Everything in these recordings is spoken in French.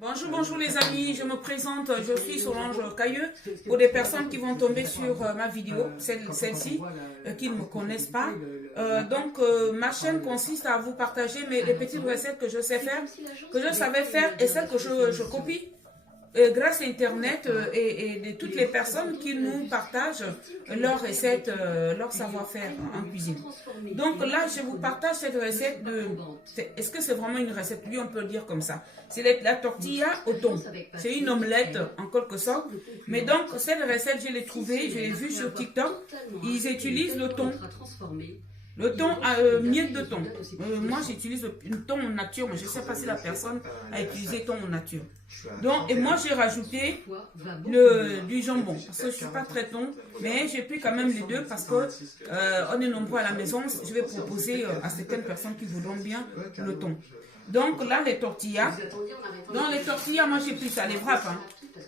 Bonjour, bonjour les amis, je me présente, je suis Solange Cailleux. Pour des personnes qui vont tomber sur ma vidéo, celle-ci, qui ne me connaissent pas. Ma chaîne consiste à vous partager les petites recettes que je sais faire, que je savais faire et celles que je copie grâce à Internet et de toutes les personnes qui nous partagent leurs recettes, leur savoir-faire en cuisine. Donc là, je vous partage cette recette de... Est-ce que c'est vraiment une recette? Oui, on peut le dire comme ça. C'est la tortilla au thon. C'est une omelette en quelque sorte. Mais donc, cette recette, je l'ai trouvée, je l'ai vue sur TikTok. Ils utilisent le thon. Le thon, miel de thon. Moi, j'utilise une thon en nature, mais je ne sais pas si la personne a utilisé thon en nature. Donc, et moi, j'ai rajouté du jambon. Parce que je ne suis pas très thon, mais j'ai pris quand même les deux parce que on est nombreux à la maison. Je vais proposer à certaines personnes qui voudront bien le thon. Donc là, les tortillas. Dans les tortillas, moi, j'ai pris ça, les wraps. Hein.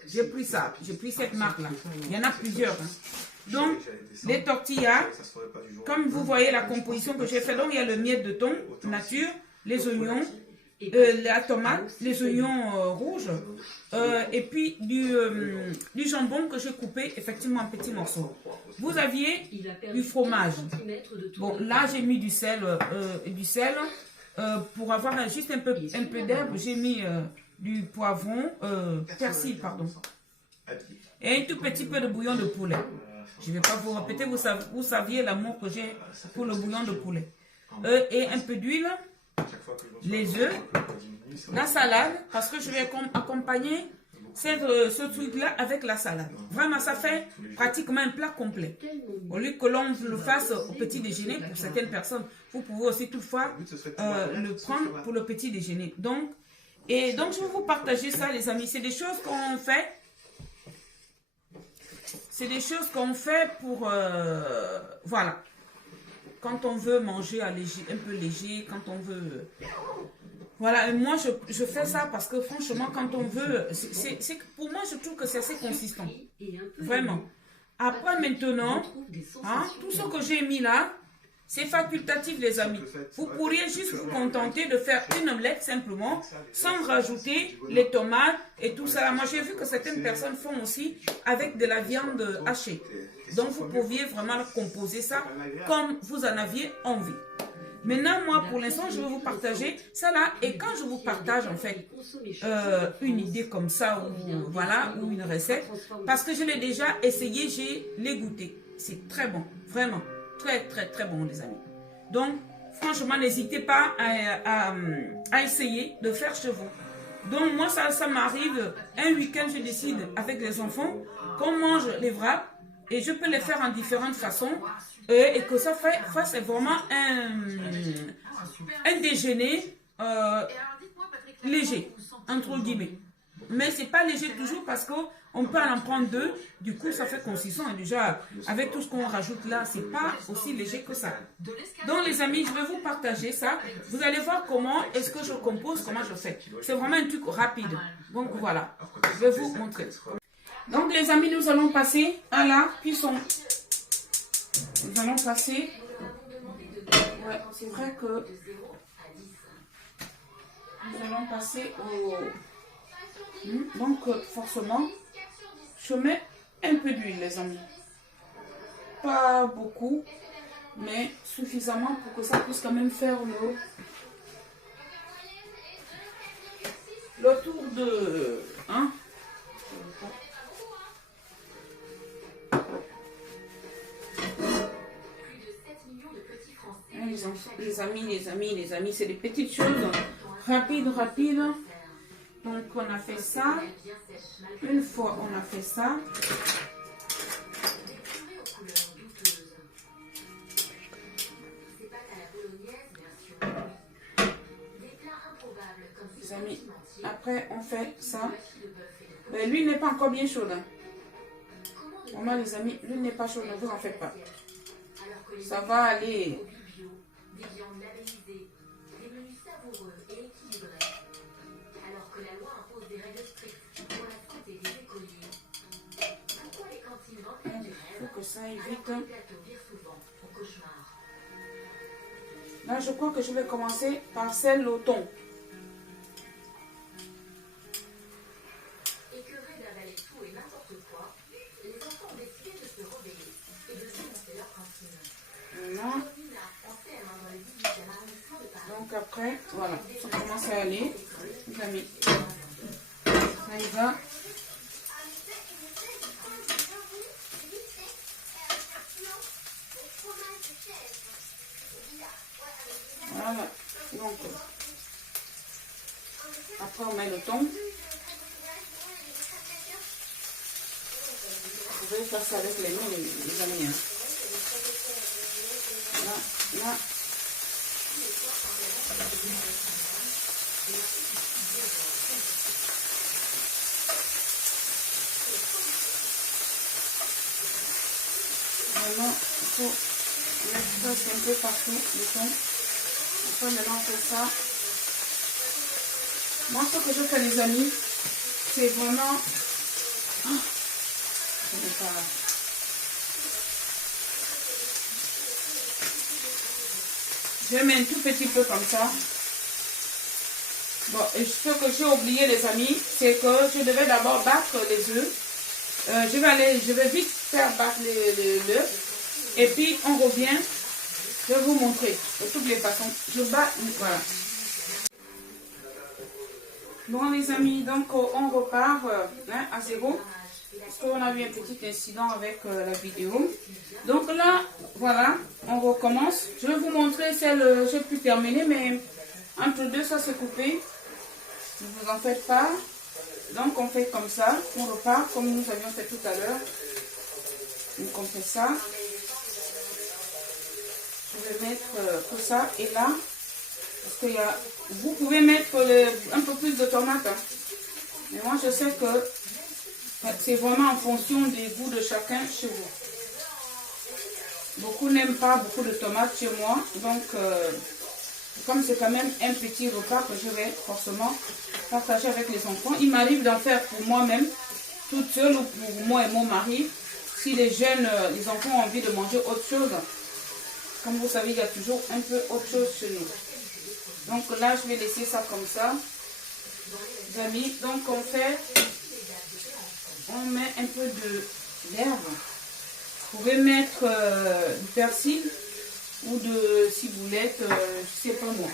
J'ai pris ça. J'ai pris cette marque-là. Il y en a plusieurs. Hein. Donc, les tortillas, comme vous voyez la composition que j'ai fait, donc il y a le miel de thon nature, les oignons, la tomate, les oignons rouges, et puis du jambon que j'ai coupé effectivement en petits morceaux. Vous aviez du fromage. Bon, là j'ai mis du sel, pour avoir juste un peu d'herbe, j'ai mis du poivron, persil, pardon, et un tout petit peu de bouillon de poulet. Je ne vais pas vous répéter, vous saviez l'amour que j'ai pour le bouillon de poulet. Et un peu d'huile, les œufs, la salade, parce que je vais accompagner ce truc-là avec la salade. Vraiment, ça fait pratiquement un plat complet. Au lieu que l'on le fasse au petit déjeuner, pour certaines personnes, vous pouvez aussi toutefois le prendre pour le petit déjeuner. Donc, je vais vous partager ça, les amis. C'est des choses qu'on fait. C'est des choses qu'on fait pour, voilà, quand on veut manger un peu léger, quand on veut, voilà, et moi je fais ça parce que franchement, quand on veut, pour moi je trouve que c'est assez consistant, vraiment. Après maintenant, hein, tout ce que j'ai mis là, c'est facultatif les amis. Vous pourriez juste vous contenter de faire une omelette simplement, sans rajouter les tomates et tout ça. Moi j'ai vu que certaines personnes font aussi avec de la viande hachée. Donc vous pouviez vraiment composer ça comme vous en aviez envie. Maintenant moi pour l'instant je vais vous partager ça là. Et quand je vous partage en fait une idée comme ça ou voilà, ou une recette, parce que je l'ai déjà essayé, je l'ai goûté. C'est très bon, vraiment. Très, très, très bon, les amis. Donc, franchement, n'hésitez pas à essayer de faire chez vous. Donc, moi, ça m'arrive, un week-end, je décide avec les enfants qu'on mange les wraps et je peux les faire en différentes façons et que ça fasse vraiment un déjeuner léger, entre guillemets. Mais c'est pas léger toujours parce qu'on peut en prendre deux, du coup ça fait consistant. Et déjà, avec tout ce qu'on rajoute là, c'est pas aussi léger que ça. Donc les amis, je vais vous partager ça. Vous allez voir comment est-ce que je compose, comment je fais. C'est vraiment un truc rapide. Donc voilà, je vais vous montrer. Donc les amis, nous allons passer à la cuisson. Nous allons passer... Ouais, c'est vrai que... Nous allons passer au... Donc, forcément, je mets un peu d'huile, les amis. Pas beaucoup, mais suffisamment pour que ça puisse quand même faire le tour de... Hein? Les amis, c'est des petites choses rapides. Donc on a fait ça, une fois on a fait ça, les amis, après on fait ça, mais l'huile n'est pas encore bien chaude, hein. Vraiment les amis, l'huile n'est pas chaude, ne vous en faites pas, ça va aller. Ça évite. Là, je crois que je vais commencer par celle au thon. après, voilà, ça commence à aller, les amis. Ça y va. Voilà, donc après on met le thon. Vous pouvez faire ça avec les mains, les amis. Hein. Là, là. Vraiment, il faut mettre ça un peu partout, le thon. Après, maintenant, on fait ça. Moi, ce que je fais, les amis, c'est vraiment... Oh, je n'ai pas... Je mets un tout petit peu comme ça. Bon, et ce que j'ai oublié, les amis, c'est que je devais d'abord battre les œufs. Je vais vite faire battre l'œuf. Et puis, on revient. Je vais vous montrer de toutes les façons. Je bats, voilà. Bon, les amis, donc on repart à zéro. Parce qu'on a eu un petit incident avec la vidéo. Donc là, voilà, on recommence. Je vais vous montrer celle, j'ai pu terminer, mais entre deux, ça s'est coupé. Ne vous en faites pas. Donc on fait comme ça, on repart comme nous avions fait tout à l'heure. Donc on fait ça. Je vais mettre tout ça et là, parce que vous pouvez mettre un peu plus de tomates. Hein. Mais moi je sais que c'est vraiment en fonction des goûts de chacun chez vous. Beaucoup n'aiment pas beaucoup de tomates chez moi, donc comme c'est quand même un petit repas que je vais forcément partager avec les enfants, il m'arrive d'en faire pour moi-même, toute seule ou pour moi et mon mari. Si les jeunes, les enfants ont envie de manger autre chose, comme vous savez, il y a toujours un peu autre chose chez nous. Donc là, je vais laisser ça comme ça, les amis. Donc on met un peu d'herbe. Vous pouvez mettre du persil ou de ciboulette, je ne sais pas moi.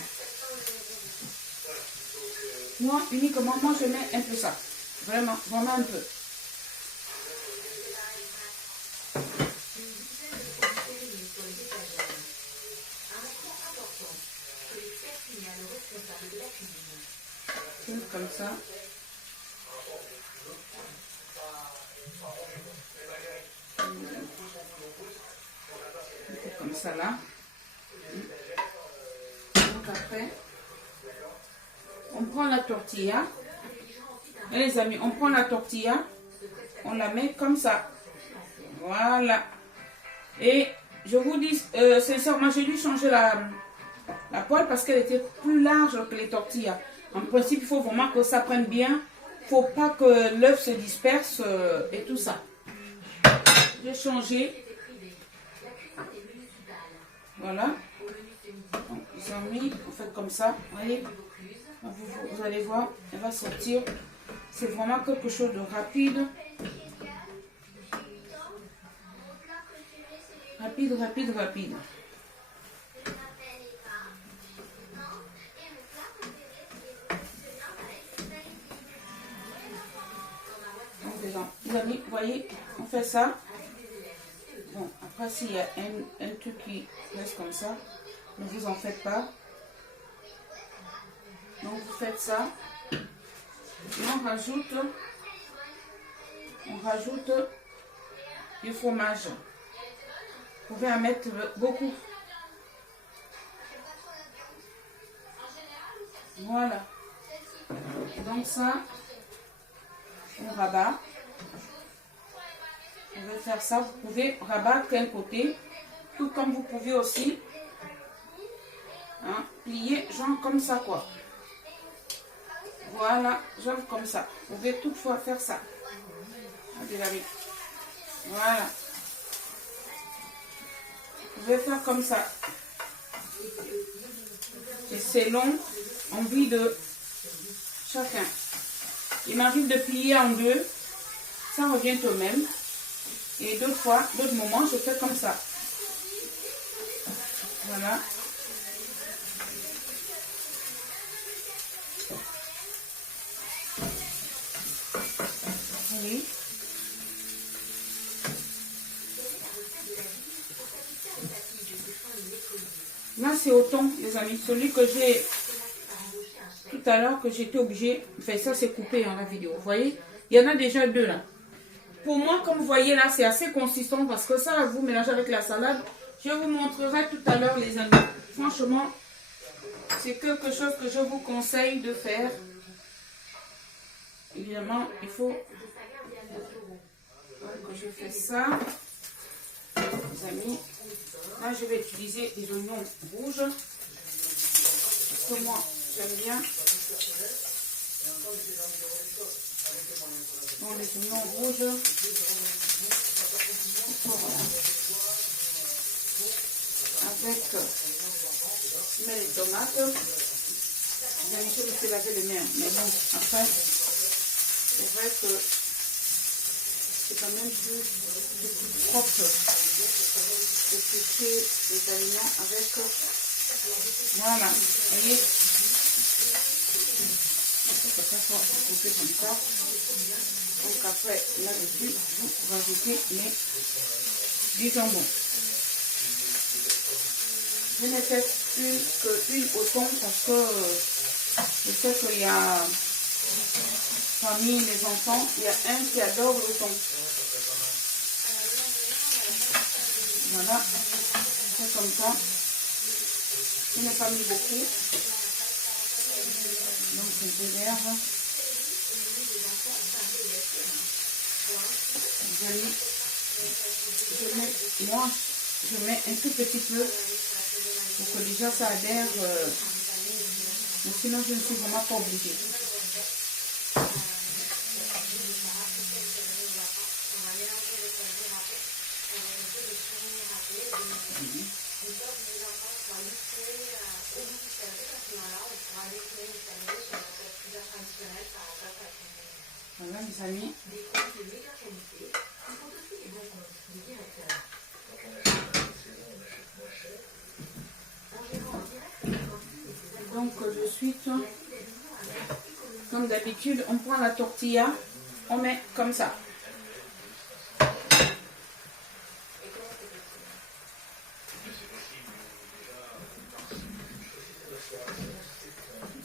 Moi, uniquement, moi je mets un peu ça. Vraiment, vraiment un peu. Comme ça. Comme ça là. Donc après, on prend la tortilla. Et les amis, on prend la tortilla, on la met comme ça. Voilà. Et je vous dis, sincèrement, j'ai dû changer la poêle parce qu'elle était plus large que les tortillas. En principe, il faut vraiment que ça prenne bien. Il ne faut pas que l'œuf se disperse et tout ça. J'ai changé. Voilà. Donc, les amis, vous faites comme ça. Voyez, vous allez voir, elle va sortir. C'est vraiment quelque chose de rapide. Rapide, rapide, rapide. Les amis, vous voyez, on fait ça. Bon, après, s'il y a un truc qui reste comme ça, ne vous en faites pas. Donc, vous faites ça. Et on rajoute du fromage. Vous pouvez en mettre beaucoup. Voilà. Donc ça, on rabat. Vous pouvez faire ça. Vous pouvez rabattre un côté, tout comme vous pouvez aussi plier genre comme ça quoi. Voilà, genre comme ça. Vous pouvez toutefois faire ça. Voilà. Vous pouvez faire comme ça. Et selon envie de chacun. Il m'arrive de plier en deux. Ça revient au même. Et d'autres fois, d'autres moments, je fais comme ça. Voilà. Oui. Là, c'est au thon, les amis. Celui que j'ai tout à l'heure, que j'étais obligée. Enfin, ça, c'est coupé dans la vidéo. Vous voyez? Il y en a déjà deux là. Pour moi, comme vous voyez là, c'est assez consistant parce que ça, vous mélangez avec la salade. Je vous montrerai tout à l'heure, les amis. Franchement, c'est quelque chose que je vous conseille de faire. Évidemment, il faut que je fais ça. Les amis, là, je vais utiliser des oignons rouges. Parce que moi, j'aime bien. Bon, les oignons rouges. Voilà. Avec les tomates. J'ai mis le fait laver les mains. Mais bon, après, c'est vrai que c'est quand même plus propre de toucher les aliments avec. Voilà, vous voyez. Il faut que ça soit coupé comme ça. Donc après, là-dessus, vous rajoutez du jambon. Je n'ai fait qu'une au thon parce que je sais qu'il y a parmi les enfants, il y a un qui adore le thon. Voilà, c'est comme ça. Je n'ai pas mis beaucoup. Donc c'est de l'herbe. Je mets un tout petit peu pour que déjà ça adhère. Mais sinon, je ne suis vraiment pas obligée. Voilà, mes amis. Donc, de suite, comme d'habitude, on prend la tortilla, on met comme ça.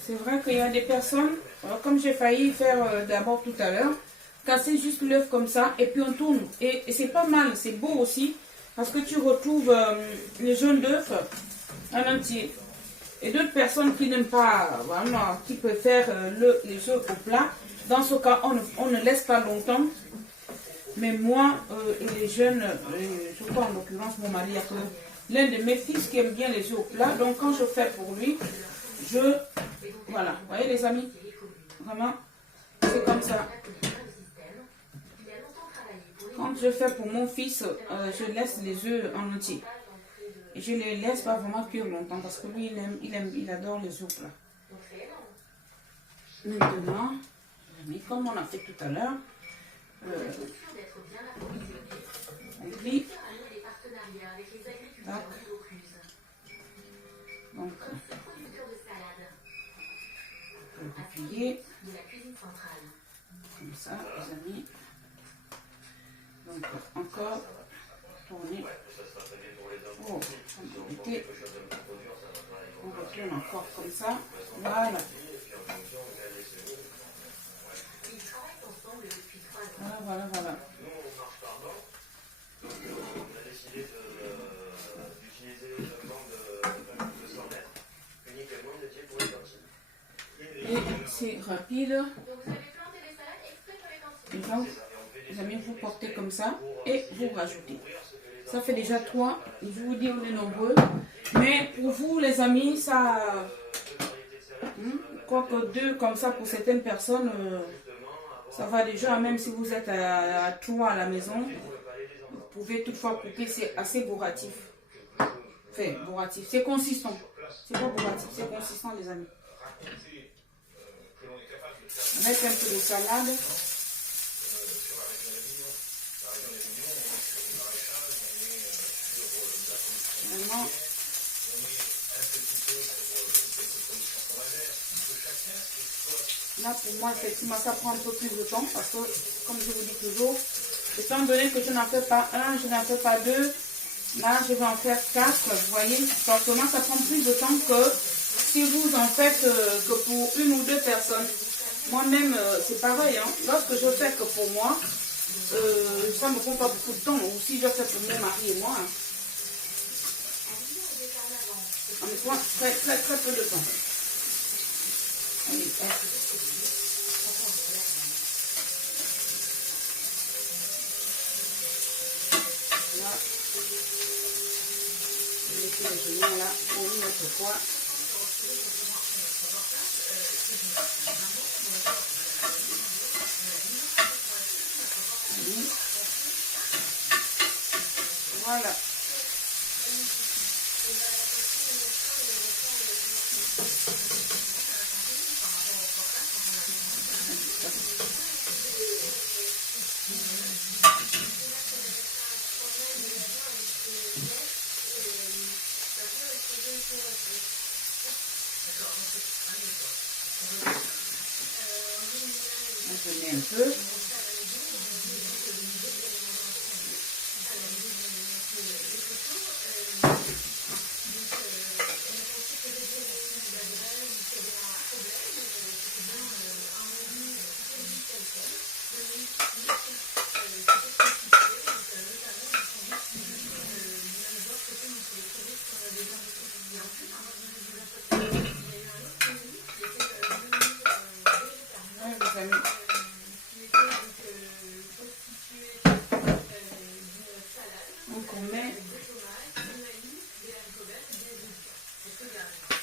C'est vrai qu'il y a des personnes, comme j'ai failli faire d'abord tout à l'heure, casser juste l'œuf comme ça et puis on tourne. Et c'est pas mal, c'est beau aussi, parce que tu retrouves le jaune d'œuf en entier. Et d'autres personnes qui n'aiment pas, vraiment, qui préfèrent les œufs au plat, dans ce cas, on ne laisse pas longtemps. Mais moi et les jeunes, je crois en l'occurrence mon mari, l'un de mes fils qui aime bien les œufs au plat, donc quand je fais pour lui, voilà, vous voyez les amis, vraiment, c'est comme ça. Quand je fais pour mon fils, je laisse les œufs en entier. Et je ne les laisse pas vraiment cuire longtemps parce que lui, il adore les œufs plats. Maintenant, comme on a fait tout à l'heure, on plie. Donc, on peut plier comme ça, les amis. Donc, encore tourner. Oh, on retourne encore comme ça. Voilà. Voilà, voilà. Et c'est rapide. Et donc, les amis, vous portez comme ça et vous rajoutez. Ça fait déjà 3. Je vous dis, on est nombreux. Mais pour vous, les amis, ça... quoique 2 comme ça pour certaines personnes, ça va déjà. Même si vous êtes à 3 à la maison, vous pouvez toutefois couper. C'est assez bourratif. Enfin, bourratif. C'est consistant. C'est pas bourratif, c'est consistant, les amis. Avec un peu de salade. Vraiment, Là, pour moi, effectivement, ça prend un peu plus de temps parce que, comme je vous dis toujours, étant donné que je n'en fais pas un, je n'en fais pas deux, là, je vais en faire 4. Vous voyez, forcément, ça prend plus de temps que si vous en faites que pour une ou deux personnes. Moi-même, c'est pareil. Hein. Lorsque je fais que pour moi, ça ne me prend pas beaucoup de temps. Ou si je fais pour mon mari et moi, hein. On me prend très peu de temps. Allez, là, je vais laisser les oignons là pour une autre fois. Voilà. Je mets un peu.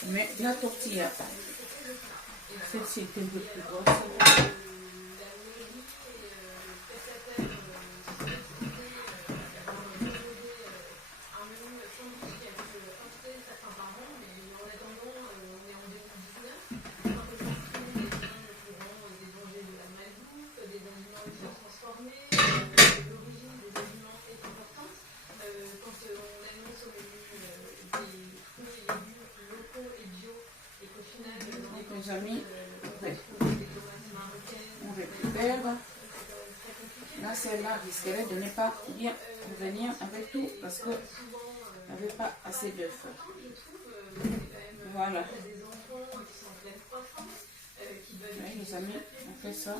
Mais la tortilla, celle-ci est un peu plus grosse. Les amis, on récupère. Là, celle-là risquerait de ne pas bien revenir avec tout parce que n'avait pas assez d'œufs. Voilà. Oui, les amis, on fait ça.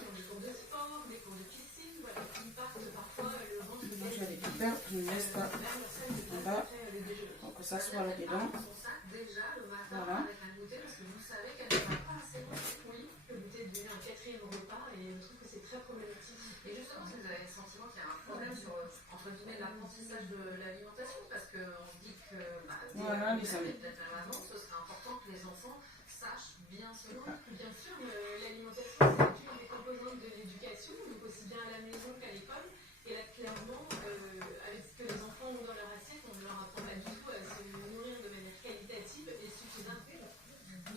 Moi, je récupère, je ne laisse pas en bas pour que ça soit là-dedans. Voilà. Et justement, vous avez le sentiment qu'il y a un problème sur, entre guillemets, l'apprentissage de l'alimentation, parce qu'on se dit que voilà, les amis. Peut-être à l'avance, ce serait important que les enfants sachent bien se nourrir. Bien sûr, l'alimentation, c'est une des composantes de l'éducation, donc aussi bien à la maison qu'à l'école. Et là, clairement, avec ce que les enfants ont dans leur assiette, on ne leur apprend pas du tout à se nourrir de manière qualitative et suffisante.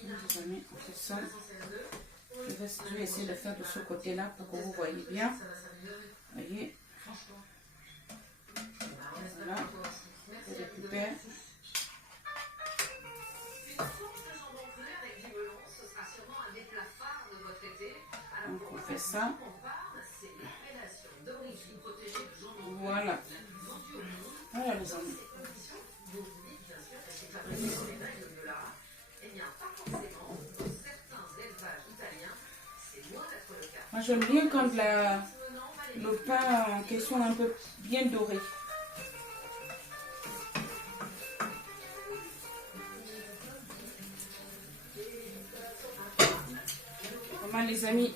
Les amis, on fait ça. Je vais essayer de faire de ce côté-là pour que vous voyez bien. Voyez. Voilà. Je récupère. Donc on fait ça. Voilà. Voilà les amis. Moi j'aime bien quand le pain en question est un peu bien doré. Comment les amis?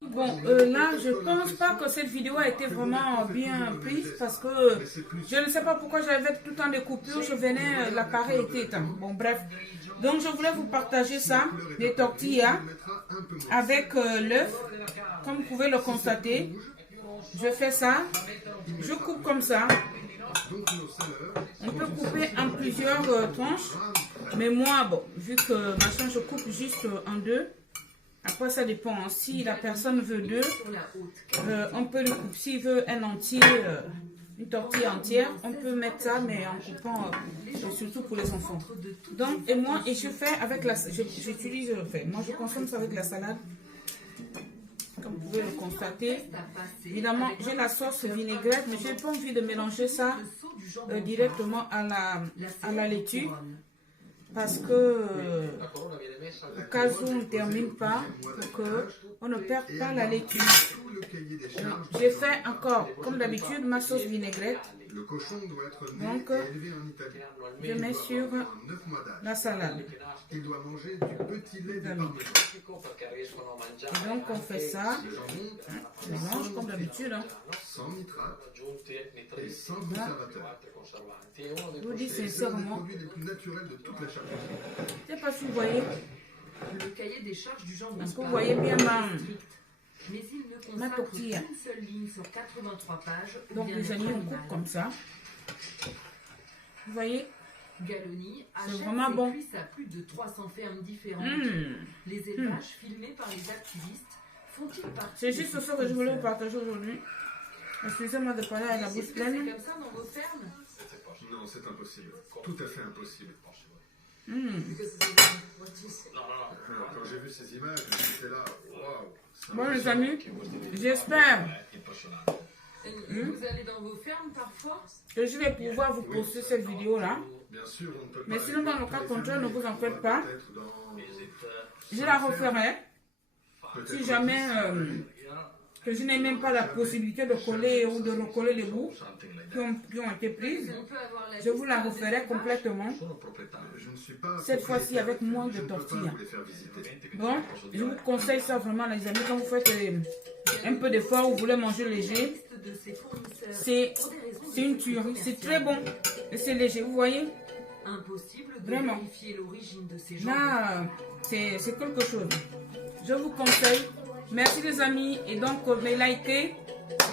Bon, là, je pense pas que cette vidéo a été vraiment bien prise parce que je ne sais pas pourquoi j'avais tout le temps des coupures. Je venais, l'appareil était éteint. Bon, bref. Donc, je voulais vous partager ça, des tortillas avec l'œuf. Comme vous pouvez le constater, je fais ça. Je coupe comme ça. On peut couper en plusieurs tranches. Mais moi, bon, vu que machin, je coupe juste en deux. Après, ça dépend. Si la personne veut deux, on peut le couper. S'il veut un entier, une tortille entière. On peut mettre ça, mais en coupant, surtout pour les enfants. Donc, et moi, et je fais avec la... J'utilise, moi je consomme ça avec la salade. Comme vous pouvez le constater. Évidemment, j'ai la sauce vinaigrette, mais je n'ai pas envie de mélanger ça directement à la laitue. Parce que, au cas où on ne termine pas, pour qu'on ne perde pas la laitue. J'ai fait encore, comme d'habitude, ma sauce vinaigrette. Donc, je mets sur la salade. Il doit manger du petit lait de parmesan. Et donc, on fait ça. On mange comme d'habitude. Hein. Sans nitrate et sans conservateur. Je vous dis sincèrement. C'est le produit le plus naturel de toute la charcuterie. Je ne sais pas si vous voyez. Le cahier des charges du jambon Est-ce que vous voyez bien mais il ne ma consacre tortille? qu'une seule ligne sur 83 pages. Donc, les amis, on coupe comme ça. Vous voyez? Galoni C'est achète vraiment ses bon. cuisses à plus de 300 fermes différentes. Les élevages filmés par les activistes font-ils partie? C'est juste ce que je voulais vous partager aujourd'hui. Excusez-moi de parler à la bouche Est-ce que pleine. c'est comme ça dans vos fermes? Non, c'est impossible. Tout à fait impossible. Quand j'ai vu ces images, j'étais là, waouh. Bon, les amis, j'espère Vous allez dans vos fermes parfois? que je vais pouvoir vous poster cette vidéo-là. Bien sûr, on ne peut pas. Mais sinon, dans le cas contraire, ne vous en faites pas. Peut-être dans- Je la referai. peut-être Si jamais que je n'ai même pas la possibilité de coller ou de recoller les bouts qui ont été prises, On peut avoir la je vous la liste referai des élevages? complètement. Je ne suis pas Cette fois-ci avec moins de je ne peux pas tortillas. vous les faire visiter. Bon, je vous conseille ça vraiment, les amis, quand vous faites un peu d'effort, vous voulez manger léger. De ses fournisseurs C'est pour des raisons une tuerie, c'est très bon et c'est léger, vous voyez. impossible de Vraiment. vérifier l'origine de ces jambons. Là, c'est quelque chose. Je vous conseille. Merci les amis. Et donc, likez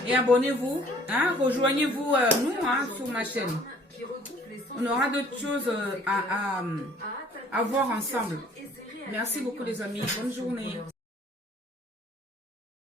et abonnez-vous. Hein, rejoignez-vous nous sur ma chaîne. Qui regroupe les On aura d'autres choses à voir ensemble. et ses Merci beaucoup les amis. Bonne journée.